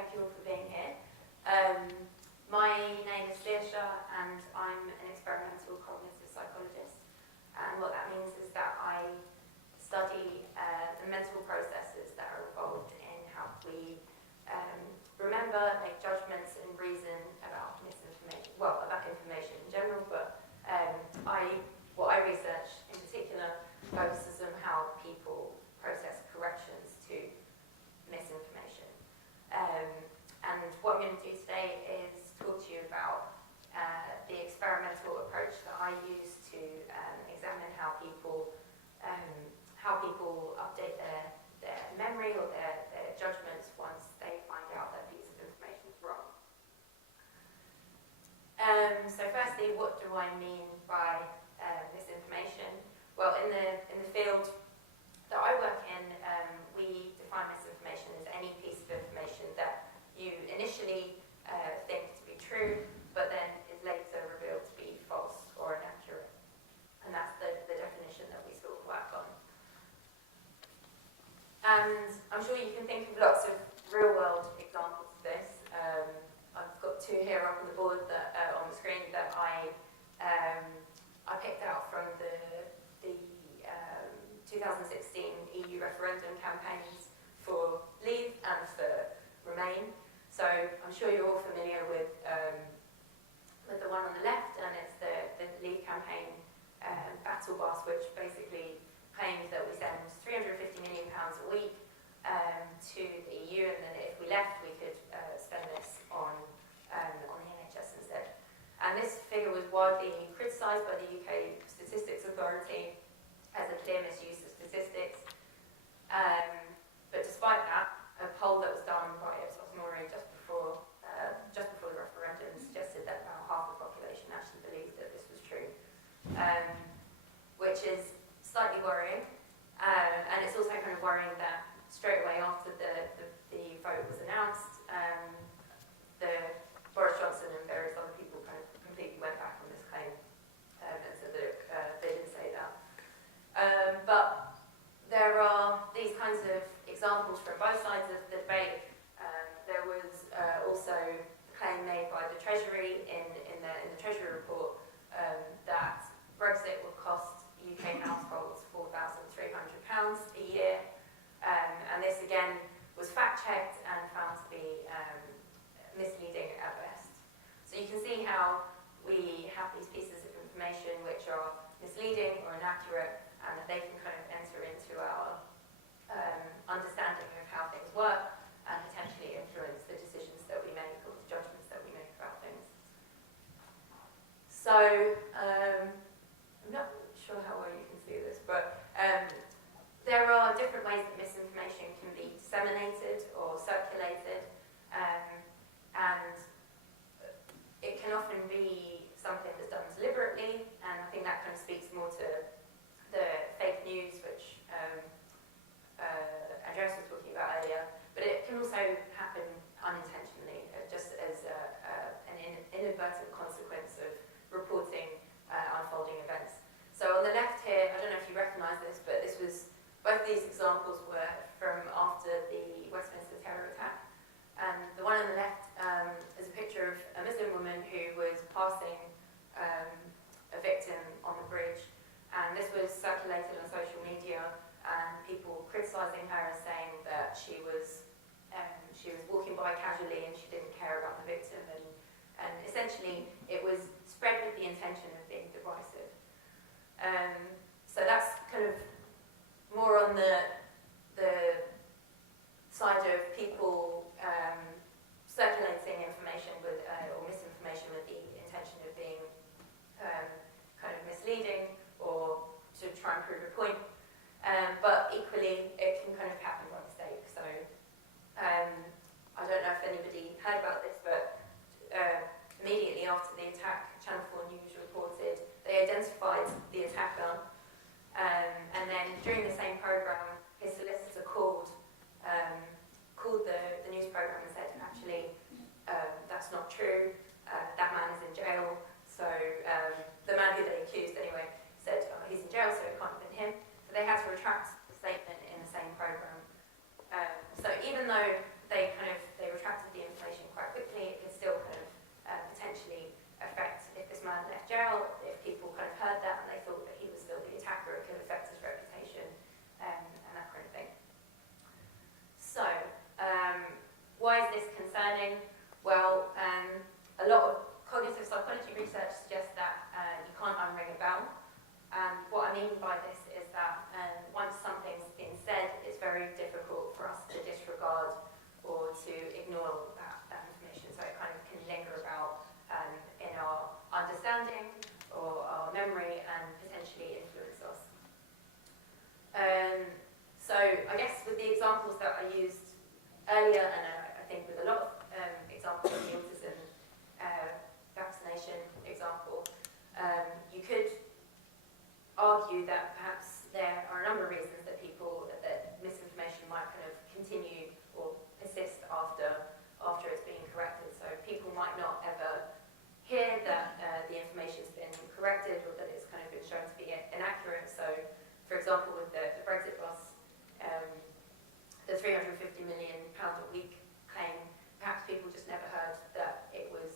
thank you all for being here. My name is SAOIRSE and I'm an experimental cognitive psychologist. And what that means is that I study the mental processes that are involved in how we remember, make judgments and reason about misinformation, well, about information in general, but what I research in particular focuses on how people process corrections to misinformation. And what I'm going to do today is talk to you about the experimental approach that I use to examine how people update their memory or their judgments once they find out that a piece of information is wrong. So firstly, what do I mean by misinformation? Well, in the field that I work in, we define misinformation as any piece of information that you initially think to be true, but then is later revealed to be false or inaccurate. And that's the definition that we sort of work on. And I'm sure you can think of lots of real-world examples of this. I've got two here up on the board that on the screen that I picked out from the 2016 EU referendum campaigns for Leave and for Remain. So I'm sure you're all familiar with the one on the left, and it's the Leave campaign battle bus, which basically claims that we send £350 million a week to the EU, and then if we left, we could spend this on the NHS instead. And this figure was widely criticised by the UK Statistics Authority as a clear misuse of statistics. But despite that, a poll that was done by Ipsos Mori just before the referendum suggested that about half the population actually believed that this was true, which is slightly worrying. And it's also kind of worrying that straight away after the vote was announced, Boris Johnson and various other people kind of completely went back on this claim and said that they didn't say that. But there are these kinds of examples from both sides of the debate. There was also a claim made by the Treasury in the Treasury report that Brexit would cost UK households £4,300 a year. And this again was fact-checked and found to be misleading at best. So you can see how we have these pieces of information which are misleading or inaccurate, and that they can kind of enter into our understanding of how things work and potentially influence the decisions that we make or the judgments that we make about things. So, I'm not sure how well you can see this, but there are different ways that misinformation can be disseminated or circulated, and it can often be something that's done deliberately, and I think that kind of speaks more to the fake news, which Andreas was talking about earlier, but it can also happen unintentionally, just as an inadvertent consequence of reporting unfolding events. So on the left here, I don't know if you recognise this, but both these examples were from after the Westminster terror attack. out if people kind of heard that and they thought that he was still the attacker, it could affect his reputation, and that kind of thing. So, why is this concerning? Well, a lot of cognitive psychology research suggests that you can't unring a bell. And what I mean by this is that once something's been said, it's very difficult for us to disregard or to ignore that information. So it kind of can linger about in our understanding or our memory and potentially influence us. So I guess with the examples that I used earlier, and I think with a lot of examples of the autism vaccination example, you could argue that perhaps there are a number of reasons that misinformation might kind of continue or persist after it's being corrected. So people might not ever hear that the information's been corrected or that it's kind of been shown to be inaccurate. So, for example, with the Brexit bus, the £350 million a week claim, perhaps people just never heard that it was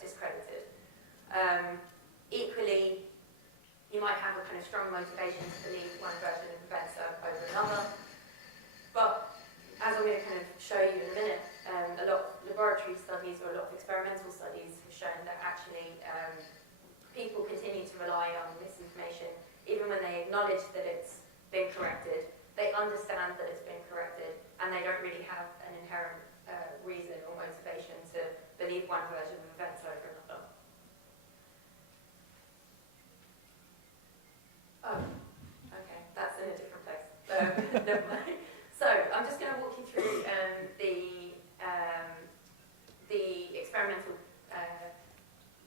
discredited. Equally, you might have a kind of strong motivation to believe one version of events over another, but as I'm going to kind of show you in a minute, a lot of laboratory studies or a lot of experimental studies have shown that actually people continue to rely on misinformation even when they acknowledge that it's been corrected. They understand that it's been corrected, and they don't really have an inherent reason or motivation to believe one version of events over another. Oh, okay, that's in a different place. Never mind. So I'm just going to walk you through the experimental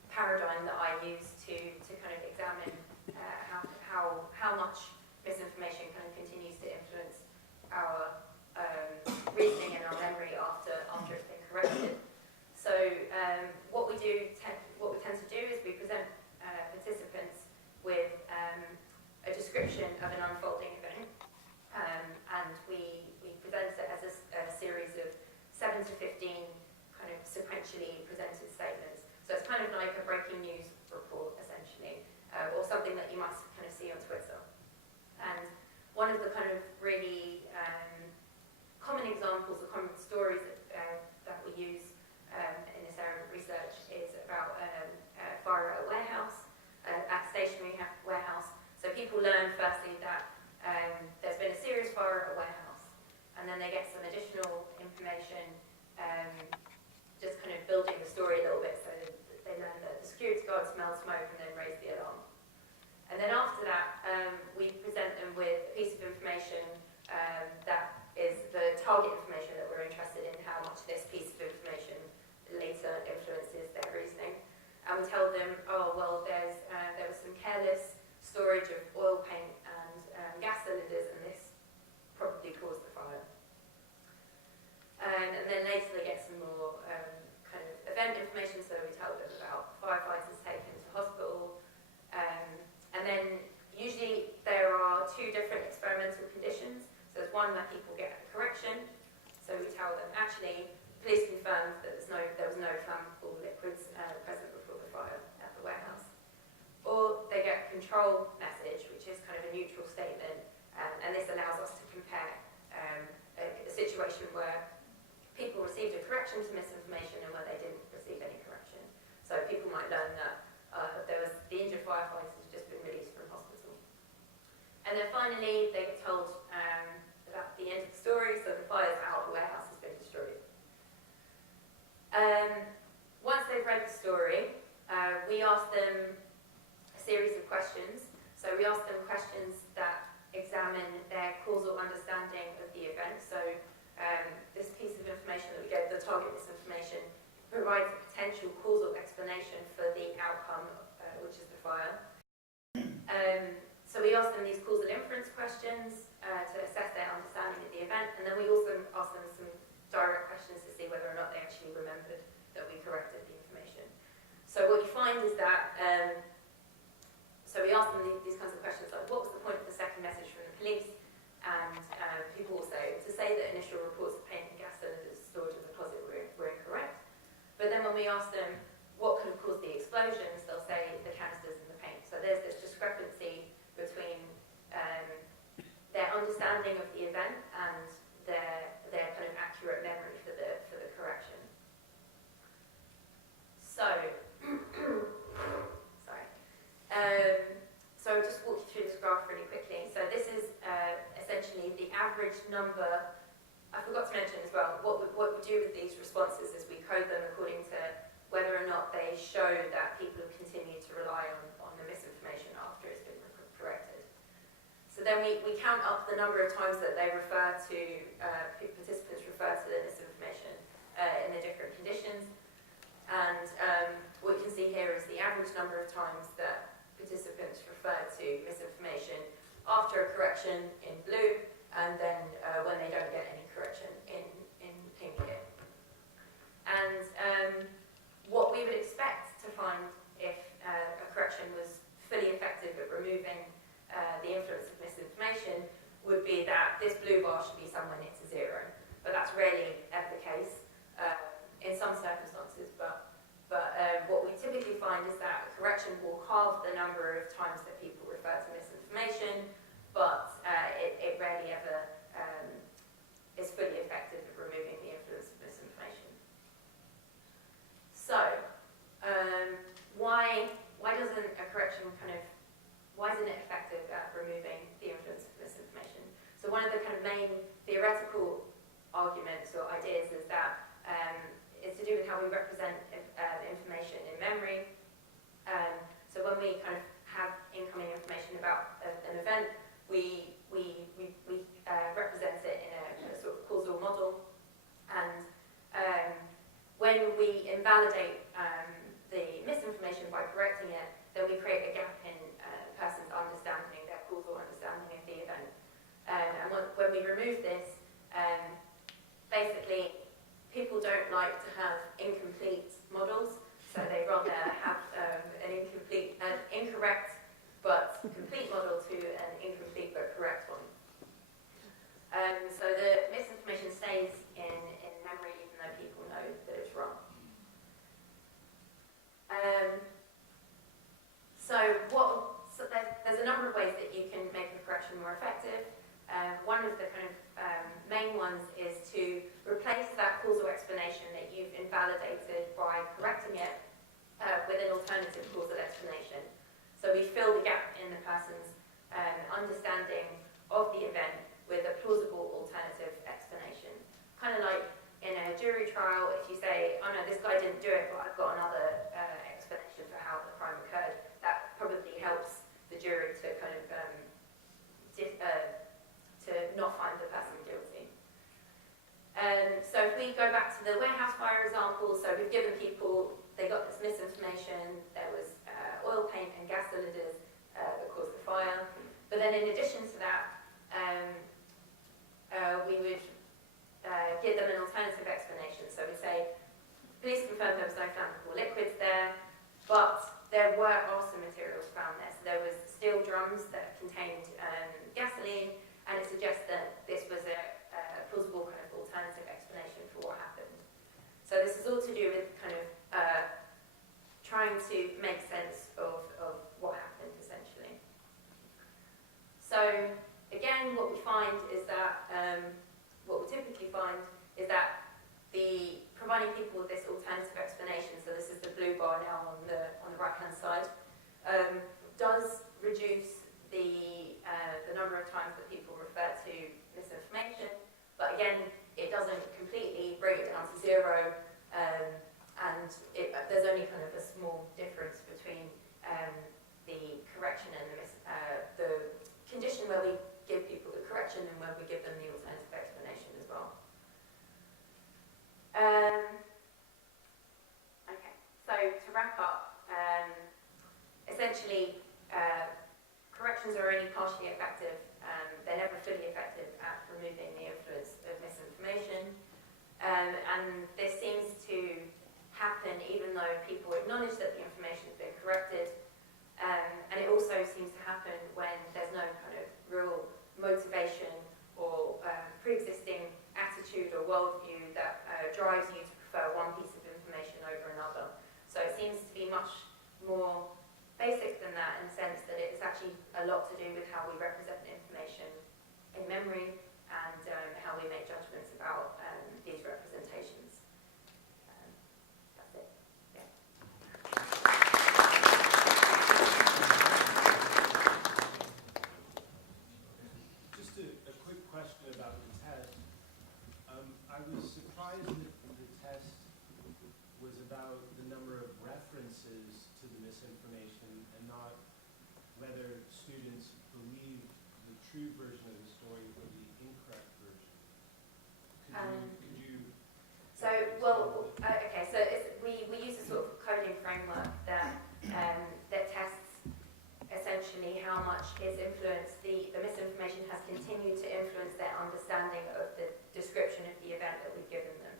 paradigm that I use to kind of examine how much misinformation kind of continues to influence our reasoning and our memory after it's been corrected. So what we tend to do is we present participants with a description of an unfolding event, and we present it as a series of 7 to 15 kind of sequentially presented statements. So it's kind of like a breaking news report, essentially, or something that you might kind of see on Twitter. And one of the kind of really common examples or common stories that we use in this area of research is about a fire at a warehouse, at a stationary warehouse. So people learn firstly that there's been a serious fire at a warehouse, and then they get some additional information, just kind of building the story a little bit. So they learn that the security guard smelled smoke and then raised the alarm. And then after that, we present them with a piece of information that is the target information that we're interested in, how much this piece of information later influences their reasoning. And we tell them, oh, well, there was some careless storage of oil paint and gas cylinders, and this probably caused the fire. And then later they get some more kind of event information, so we tell them about firefighters taken to hospital. And then usually there are two different experimental conditions. So there's one where people get a correction. So we tell them, actually, police confirmed that there was no flammable liquids present before the fire at the warehouse. Or they get a control message, which is kind of a neutral statement, and this allows us to compare a situation where people received a correction to misinformation and where they didn't receive any correction. So people might learn that the injured firefighters has just been released from hospital. And then finally, they get told about the end of the story, so the fire's out, the warehouse has been destroyed. Once they've read the story, we ask them a series of questions. So we ask them questions that examine their causal understanding of the event. So this piece of information that we get, the target misinformation, provides a potential causal explanation for the outcome, which is the fire. So we ask them these causal inference questions to assess their understanding of the event, and then we also ask them some direct questions to see whether or not they actually remembered that we corrected the information. So what you find is that, so we ask them these kinds of questions like, what was the point of the second message from the police? And people will say, to say that initial reports of paint and gas cylinders stored in the closet were incorrect. But then when we ask them what could have caused the explosions, number. I forgot to mention as well, what we do with these responses is we code them according to whether or not they show that people have continued to rely on the misinformation after it's been corrected. So then we count up the number of times that they refer to, participants refer to the misinformation in the different conditions. And what you can see here is the average number of times that participants refer to misinformation after a correction in blue, and then when they don't get any correction in pink here. And what we would expect to find if a correction was fully effective at removing the influence of misinformation would be that this blue bar should be somewhere near to 0. But that's rarely ever the case in some circumstances. But what we typically find is that a correction will halve the number of times that people refer to misinformation, but it rarely ever is fully effective at removing the influence of misinformation. So, why doesn't a correction why isn't it effective at removing the influence of misinformation? So one of the kind of main theoretical arguments or ideas is that it's to do with how we represent information in memory. So when we kind of have incoming information about an event, we represent it in a sort of causal model, and when we invalidate the misinformation by correcting it, then we create a gap in a person's understanding, their causal understanding of the event. And when we remove this, basically people don't like to have incomplete models, so they rather have an incorrect but complete model to an incomplete but correct one. So the misinformation stays in memory even though people know that it's wrong. So there's a number of ways that you can make a correction more effective. One of the kind of main ones is to replace that causal explanation that you've invalidated by correcting it with an alternative causal explanation. So we fill the gap in the person's understanding of the event with a plausible alternative explanation. Kind of like in a jury trial, if you say, oh no, this guy didn't do it, but I've got another explanation for how the crime occurred, that probably helps the jury to kind of to not find the person guilty. So if we go back to the warehouse fire example, so we've given people, they got this misinformation, there was oil paint and gas cylinders that caused the fire, but then in addition to that, we would give them an alternative explanation. So we say, police confirmed there was no flammable liquids there, but there were arson materials found there. So there was steel drums that contained gasoline, and it suggests that this was a plausible kind of alternative explanation for what happened. So this is all to do with kind of trying to make sense of what happened, essentially. So again, what we find is that, what we typically find is that providing people with this alternative explanation, so this is the blue bar now on the right-hand side, does reduce the number of times that people refer to misinformation, but again, it doesn't completely bring it down to 0, and there's only kind of a small difference between the correction and the condition where we give people the correction and where we give them the alternative explanation as well. Okay, so to wrap up, essentially, corrections are only partially effective. They're never fully effective at removing the influence of misinformation. And this seems to happen even though people acknowledge that the information has been corrected. And it also seems to happen when there's no kind of real motivation or pre-existing attitude or worldview that drives you to prefer one piece of information over another. So it seems to be much more basic than that in the sense that it's actually a lot to do with how we represent information in memory and how we make judgments about these representations. That's it. Yeah. Just a quick question about the test. is influenced, the misinformation has continued to influence their understanding of the description of the event that we've given them.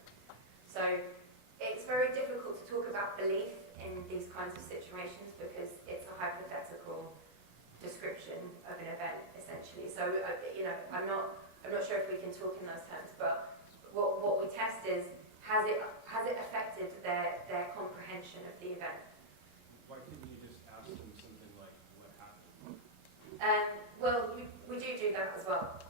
So it's very difficult to talk about belief in these kinds of situations because it's a hypothetical description of an event, essentially. So, you know, I'm not sure if we can talk in those terms, but what we test is, has it affected their comprehension of the event? Why couldn't you just ask them something like, what happened? Well, we do that as well.